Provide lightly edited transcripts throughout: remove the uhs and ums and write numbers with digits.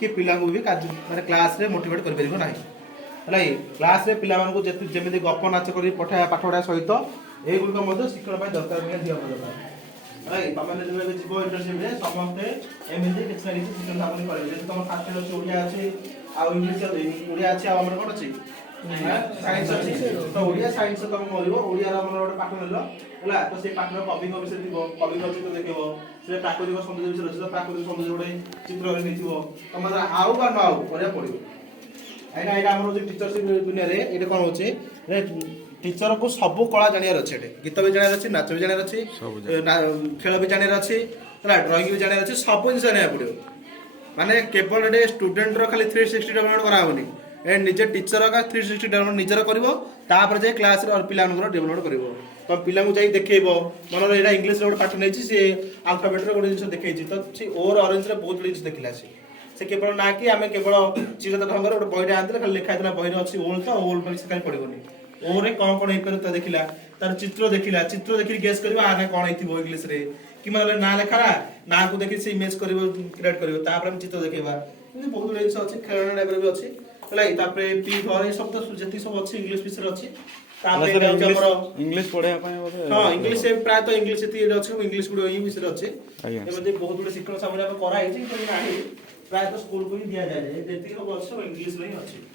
कि पिला भी माने क्लास रे मोटिवेट कर परिबो नाही हला क्लास रे पिला मानको जेमिति गप नाच करी पठा पाठोडा सहित एई गुड मधे शिक्षण पय दरकार बिना दिया दरकार हला तमने जेबे जीवो इंटर्नशिप रे समस्ते एमिति किछ ना किछ शिक्षण सामने करे जे तुम फास्ट रे ओडिया अछि आ इंग्लिश ओडिया अछि आ हमर कोन अछि साइंस अछि तो ओडिया साइंस तुम करबो ओडिया रा हमर गोटे पाठ नेलो हला तो से पाठ रो कवि को विषय दिबो कवि को चित्र देखिबो से प्राकृतिक सौंदर्य विषय अछि तो प्राकृतिक सौंदर्य गोटे चित्र रे निथिबो तमरा आउ बा न आउ करे पड़िबो आइना आइना हमर जे टीचरशिप दुनिया रे एटे कोन होचे टीचर को सब कला जानियार अछि एटे गीत भी जानियार अछि नाच भी जानियार अछि खेल भी जानियार अछि हला ड्राइंग भी जानियार अछि सब जिंस जानिया पड़िबो माने केवल एटे स्टूडेंट रो खाली 360 डेवलपमेंट करा होनी ए निजे टीचर का 360 डेवलपमेंट निजर करबो तापर जे क्लास रे पिला मनकर डेवलपमेंट करबो तो पिला को जाई देखेबो मन एटा इंग्लिश रे पाठ नै छि से अल्फाबेट रे गोटे जिंस देखै छि तो से ओर ऑरेंज रे बहुत जिंस देखिला से केवल ना कि आमे केवल चिरत ढंगर गोटे बहिरे आनले खाली लिखा इतना बहिरे अछि ओल तो ओल पर से खाली पड़िबोनी ओरे कोन हे पर तो देखिला तार चित्र देखि गेस करबा आने कोन हेतिबो इंग्लिश रे कि माने ना लेखारा ना को देखि से इमेज करबो क्रिएट करबो तापर हम चित्र देखेबा इने बहुत जिंस अछि खेलना टाइप रे भी अछि हला तापर पी घर ए सब तो जति सब अछि इंग्लिश विषय अछि तापर इंग्लिश पढ़े अपन बोले हां इंग्लिश से प्राय तो इंग्लिश एति अछि इंग्लिश गुड ई विषय अछि एमध्ये बहुत गुड शिक्षण सामने हम करा हिची तो नाही प्राय तो स्कूल को ही दिया जाय जेति को वर्ष इंग्लिश नहीं अछि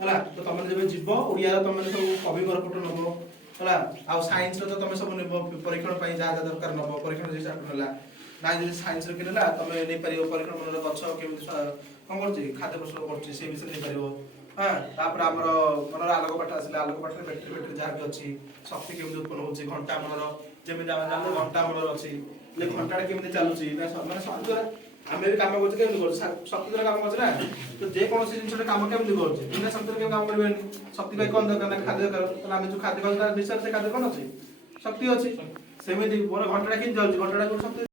हला तो तमने जेबे जीवो ओडिया रो तमने सब कवि कर फोटो नबो हला आ साइंस रो तो तमे सब नेबो परीक्षण पई जा जा दरकार नबो परीक्षण जे साट नला ना जे साइंस रो केला तमे नै परियो परीक्षण मन गछ केमि कोन करछि खाद्य प्रश्न करछि से विषय नै परियो हां तापर हमर मनर आलोक पाठ आसिला आलोक पाठ रे बैटरी जा भी अछि शक्ति केमि उत्पन्न होछि घंटा मनर जेमि जान घंटा मनर अछि ले घंटा केमि चालुछि माने सब द्वारा आमे भी काम करछ केमि करछ शक्ति द्वारा काम करछ ना तो जे कोनोसी जिंस काम केमि करछ बिना शक्ति के काम करबे शक्ति भाई कोन दरकार ना खाद्य दरकार तो आमे जो खाद्य खाद्य निश्चय से खाद्य कोन अछि शक्ति अछि सेमिति मोर घंटा किन जाउछि घंटा को शक्ति